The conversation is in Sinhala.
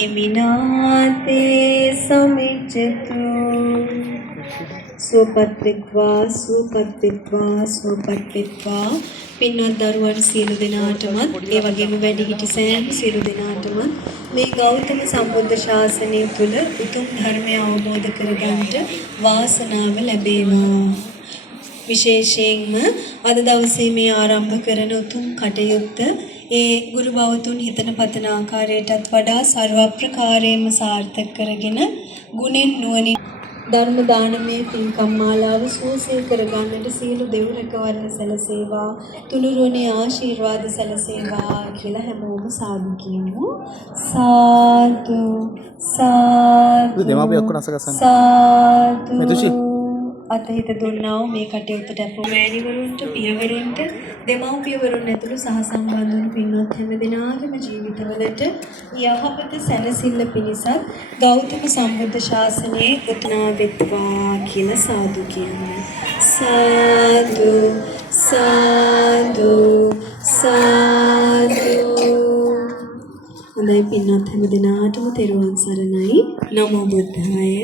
इमिनाते समिज्जतु සුවපත්ත්වා පින්වත් දරුවන් සියලු දෙනාටමත් ඒ වගේම වැඩිහිටි සෑම සියලු දෙනාටමත් මේ ගෞතම සම්බුද්ධ ශාසනය තුල උතුම් ධර්මය අවබෝධ කරගන්නට වාසනාව ලැබේවා. විශේෂයෙන්ම අද දවසේ මේ ආරම්භ කරන උතුම් කටයුත්ත ඒ ගුරු බවතුන් හිතන පතන ආකාරයටත් වඩා ਸਰව ප්‍රකාරයෙන්ම සාර්ථක කරගෙන ගුණෙන් නුවණින් ධර්ම දානමය පින්කම් මාලාව සුවසේ කරගන්නට සියලු දෙව් රැකවරණ සැලසේවා තුනුරුවනේ ආශිර්වාද සැලසේවා කියලා හැමෝම සාදු කියමු. සාදු සාදු සාදු අතහිත දුන්නා වූ මේ කටයුත්තට අපු මෑණිවරුන්ට පියවරුන්ට දෙමව්පියවරුන් ඇතුළු සහ සම්බන්ධ වූ පින්වත් හැම දෙනාගේම ජීවිතවලට යහපත සැලසිල්ල පිණිසත් ගෞතම සම්බුද්ධ ශාසනයේ උතුණා වෙත්වා කියලා සාදු කියනවා. සාදු සාදු සාදු. හොඳයි පින්වත් හැම දෙනාටම තෙරුවන් සරණයි. නමෝ බුද්ධාය.